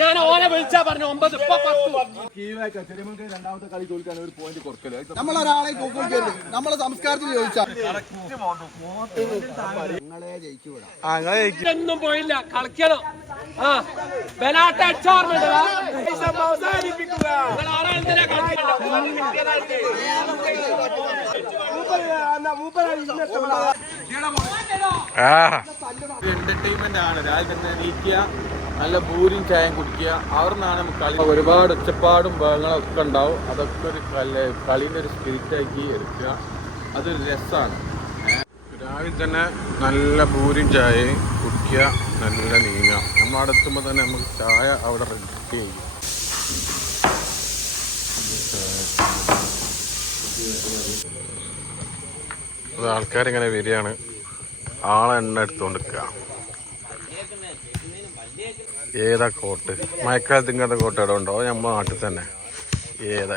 ഞാൻ ഓനെ വിളിച്ചാ പറഞ്ഞു 9 ഇപ്പൊ 10. രണ്ടാമത്തെ കളി തോൽക്കാൻ ഒരു പോയിന്റ് കുറക്കല്. നമ്മളൊരാളെ കൂക്കരുത്. നമ്മളെ സംസ്കാരത്തിൽ ചോദിച്ചാൽ ഒന്നും പോയില്ല. കളിക്കണം. ആ ബനാട്ട അടിച്ചോർമ്മ അവസാനിപ്പിക്കുക. എന്റർടൈൻമെന്റ് ആണ്. രാവിലെ തന്നെ എണീക്കുക, നല്ല പൂരിയും ചായയും കുടിക്കുക. അവിടുന്നാണ് കളി. ഒരുപാട് ഒച്ചപ്പാടും ബഹങ്ങളൊക്കെ ഉണ്ടാവും. അതൊക്കെ ഒരു കളീൻ്റെ ഒരു സ്പിരിറ്റാക്കി എടുക്കുക. അതൊരു രസമാണ്. രാവിലെ തന്നെ നല്ല പൂരിയും ചായയും കുടിക്കുക, നല്ല നീങ്ങുക. നമ്മളവിടെ എത്തുമ്പോൾ തന്നെ നമുക്ക് ചായ അവിടെ റെഡി ചെയ്യും. അത് ആൾക്കാരിങ്ങനെ വരികയാണ്. ആളെ എണ്ണ എടുത്തുകൊണ്ടിരിക്കുക. ഏതാ കോട്ട്? മഴക്കാലത്ത് ഇങ്ങനത്തെ കോട്ട് ഇവിടെ ഉണ്ടോ? നമ്മുടെ നാട്ടിൽ തന്നെ ഏതാ?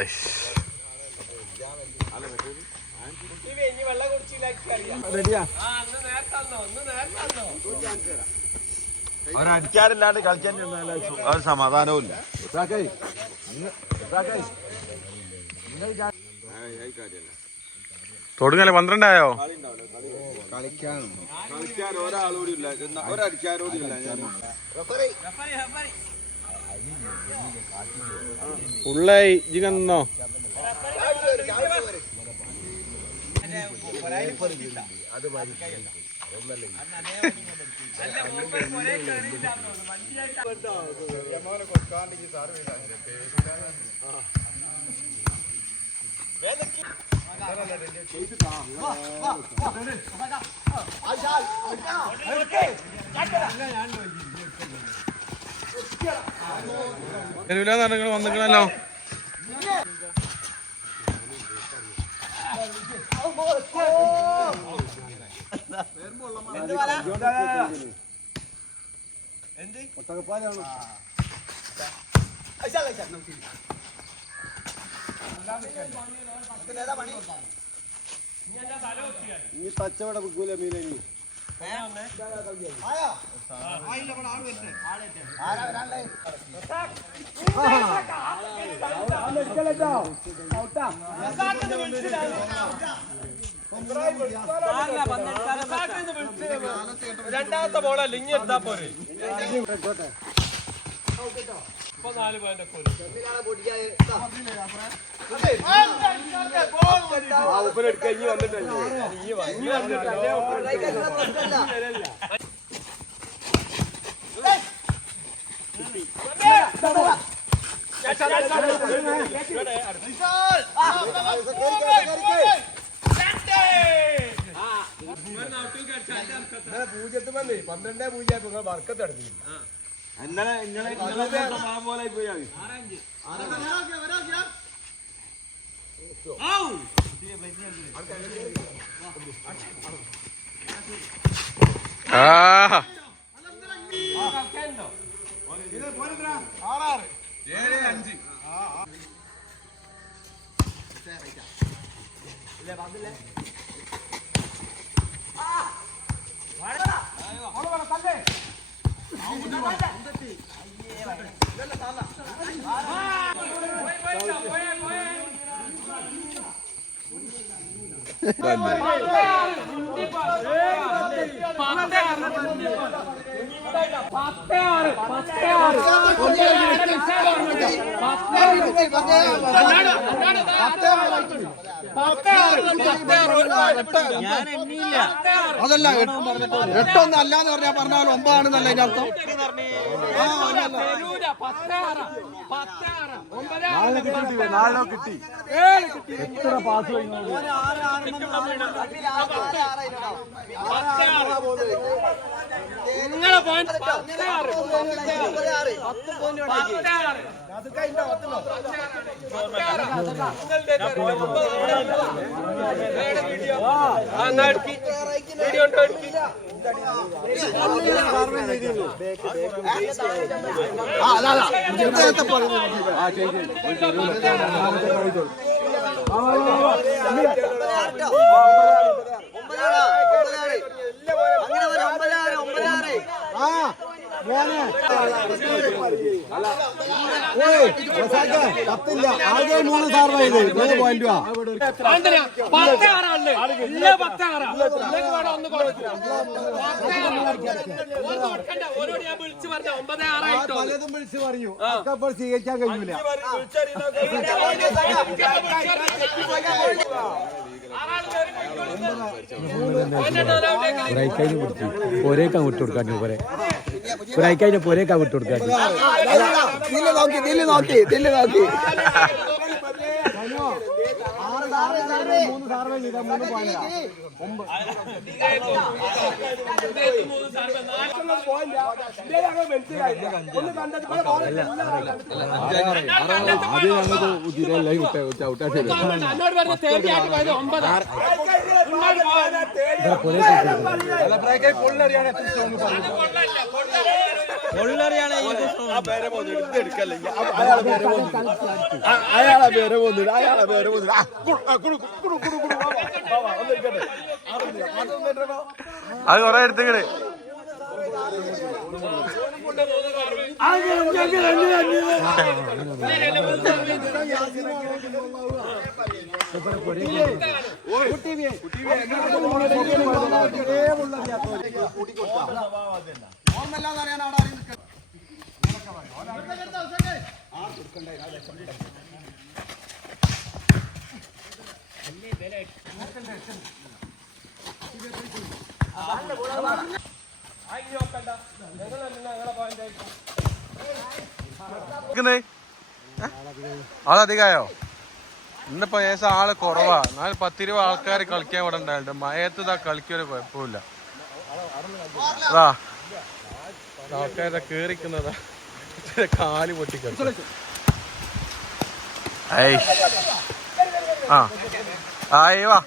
അവരടിക്കാറില്ലാണ്ട് കളിക്കാൻ ഒരു സമാധാനവും ഇല്ല. തൊടുങ്ങല്ലേ 12 ആയോ? കളിക്കാൻ ഒരാളോടും ഇല്ല, ഒരടിക്കാരോടും ഇല്ല. ഉള്ളായി ജിന്നോ വന്നിക്കണല്ലോ. ഈ പച്ചവട വിൽക്കൂല മീനനി. രണ്ടാമത്തെ ബോളല്ല, ഇനി എടുത്താ പോരെ. ഇപ്പൊ 4 പോയിന്റ് വർക്കത്ത് നടത്തില്ല. ഇന്നലെ പോലെ പോയാ അതല്ല 8 അല്ലാന്ന് പറഞ്ഞാൽ 9 ആണെന്നല്ല അതിന്റെ അർത്ഥം. കിട്ടി. എത്ര പാസ് നിങ്ങളെ പോയിന്റ് പത്തില്ല ആകെ 3 സാർവ ചെയ്ത് 3 പോയിന്റ് പലതും വിളിച്ചു പറഞ്ഞു അപ്പോൾ സ്വീകരിക്കാൻ കഴിയൂല. ഒരേക്കാൻ വിട്ടു കൊടുക്കാൻ ഒരാഴ്ച ഒരേക്കാൻ വിട്ടു കൊടുക്കാൻ നോക്കി അയാളെ പേര് പോന്നിട്ട് അത് കൊറേ എടുത്തേക്കണേ. ആളധികമായോ? ഇന്നിപ്പോ ഏകദേശം ആള് കുറവാ. 10-20 ആൾക്കാർ കളിക്കാൻ ഇവിടെ ഉണ്ടായിട്ടുണ്ട്. മയത്ത് ഇതാ കളിക്കൊരു കുഴപ്പമില്ല. ആൾക്കാരെ കേറിക്കുന്നതാ കാല് പൊട്ടിക്കളി. വാ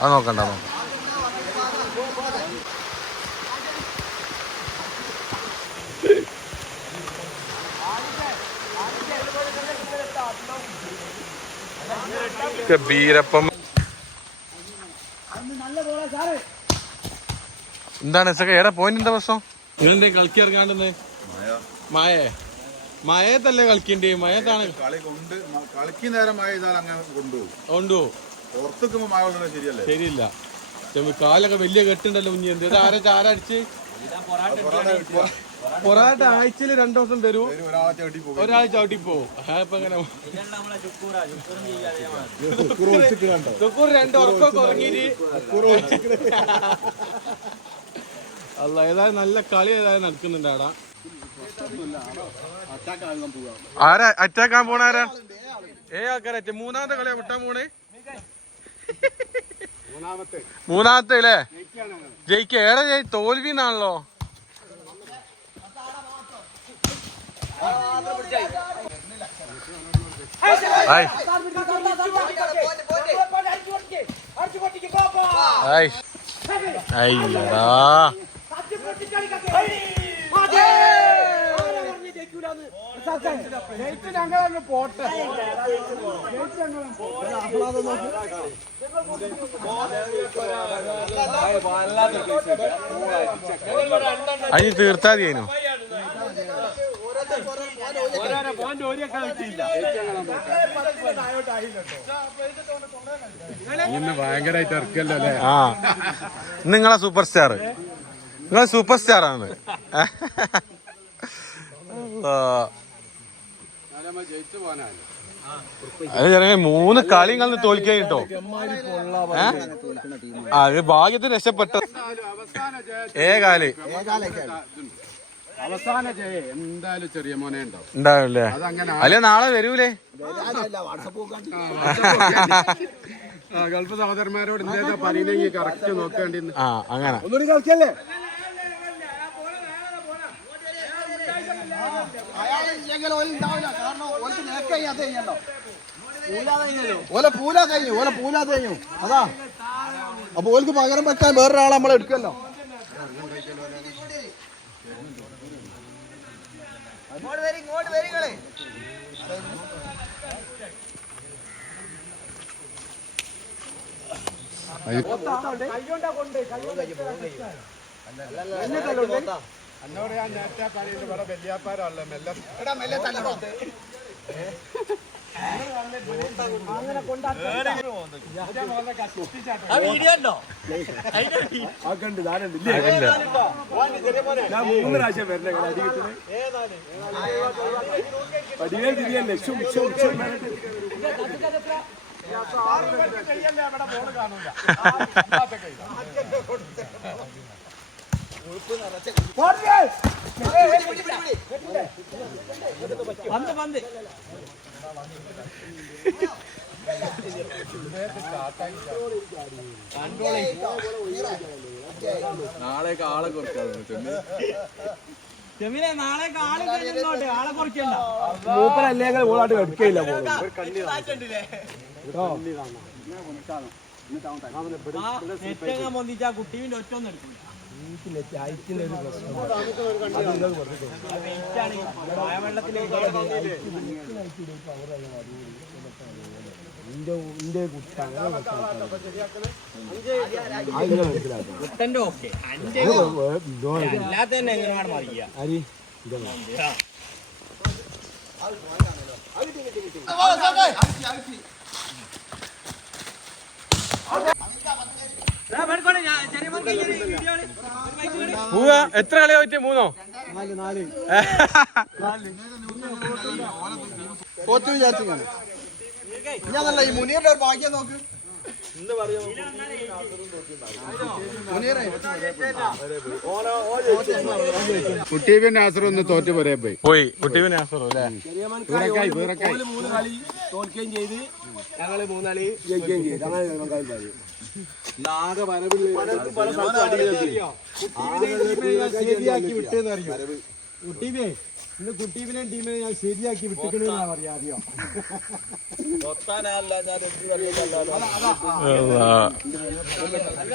അത് നോക്കണ്ട. ബീരപ്പം എന്താണ് എടാ പോയിന്റ്? എന്താ പ്രശ്നം? ഇതെന്തേ കളിക്കി ഇറങ്ങാണ്ടെന്ന്? മയത്തല്ലേ കളിക്കണ്ടേ? മയത്താണ് കളിക്ക് നേരം മഴ ചെയ്താൽ അങ്ങനെ കൊണ്ടുപോകും. പുറത്തേക്കുമ്പോ മഴ കൊണ്ടുവന്നത് ശരിയല്ലേ? ശരിയില്ല. കാലൊക്കെ വലിയ കെട്ടുണ്ടല്ലോ കുഞ്ഞി. എന്ത് ആരടിച്ച് പൊറാട്ട ആഴ്ചയിൽ 2 ദിവസം തരും. ഒരാഴ്ച ചവിട്ടി പോവും. ഇപ്പൊ എങ്ങനെ തുക്കൂർ 2 ഉറക്കൊക്കെ ഉറങ്ങിയിട്ട് അല്ല. ഏതായാലും നല്ല കളി ഏതായാലും നടക്കുന്നുണ്ട് അവിടെ. ആരാ അറ്റാക്കാൻ പോണാരാ? ആൾക്കാരറ്റ 3ാമത്തെ കളിയാ വിട്ടാൻ പോണേ. 3ാമത്തെ അല്ലേ? ജയിക്ക ഏറെ തോൽവിന്നാണല്ലോ. അയ്യടാ അതിന് തീർത്താ മതിയേനു. ഇന്ന് ഭയങ്കരമായിട്ട് ഇറക്കല്ലോ അല്ലേ? നിങ്ങളെ സൂപ്പർ സ്റ്റാർ, നിങ്ങളെ സൂപ്പർ സ്റ്റാർ ആണ്. അത് ചെറിയ 3 കളി കളി തോൽക്കാൻ കിട്ടോ. അത് ഭാഗ്യത്തിന് രക്ഷപ്പെട്ട കാല് അവസാന എന്തായാലും ചെറിയ മോനെ ഉണ്ടാവില്ലേ? അല്ലെ നാളെ വരൂലേ? ഗൾഫ് സഹോദരന്മാരോട് ഇന്നത്തെ പനിയിലേക്ക് കറക്റ്റ് നോക്കേണ്ടി. അങ്ങനെ ഒന്നുകൂടി കളിക്കല്ലേ? പൂല കഴിഞ്ഞു അതാ അപ്പൊ ഓൾക്ക് പകരം വെക്കാൻ വേറൊരാളെ നമ്മൾ എടുക്കല്ലോ. എന്നോട് ഞാൻ നേരത്തെ പറയുന്നത് ഇവിടെ വല്യാപ്പാരല്ല മെല്ലെ നാളേക്ക് ആളെ കുറക്കാതെ നാളേക്ക് ആളെ കുറയ്ക്കണ്ട. മൂപ്പരല്ലേ ഓളാട്ട് എടുക്കയില്ല. പൊന്തിച്ചാ കുട്ടീന്റെ ഒറ്റ ഒന്നും എടുക്കില്ല. കുട്ടന്റെ ഓക്കെ അല്ലാത്ത തന്നെ എങ്ങനെയാണ് മറിയ എത്ര കളി പറ്റി? 3 തോറ്റു വിചാരിച്ചു ഞാനല്ല ഈ മുനീറിന്റെ ഒരു ഭാഗ്യം നോക്ക്. കുട്ടീബി നാസറും ഒന്ന് തോറ്റു പറയാൻ പോയി കുട്ടീബി നാസറും അല്ലേ? 3 കളി തോൽക്കുകയും ചെയ്ത് ഞങ്ങള് 3 കളി ജയിക്കുകയും ചെയ്ത്. ആകെ ശരിയാക്കി വിട്ടേന്നറിയോ കുട്ടീബേ? ഇന്ന് കുട്ടീബിനെ ടീമിനെ ഞാൻ ശരിയാക്കി വിട്ടിക്കണെന്നാ പറയാ. അറിയോ?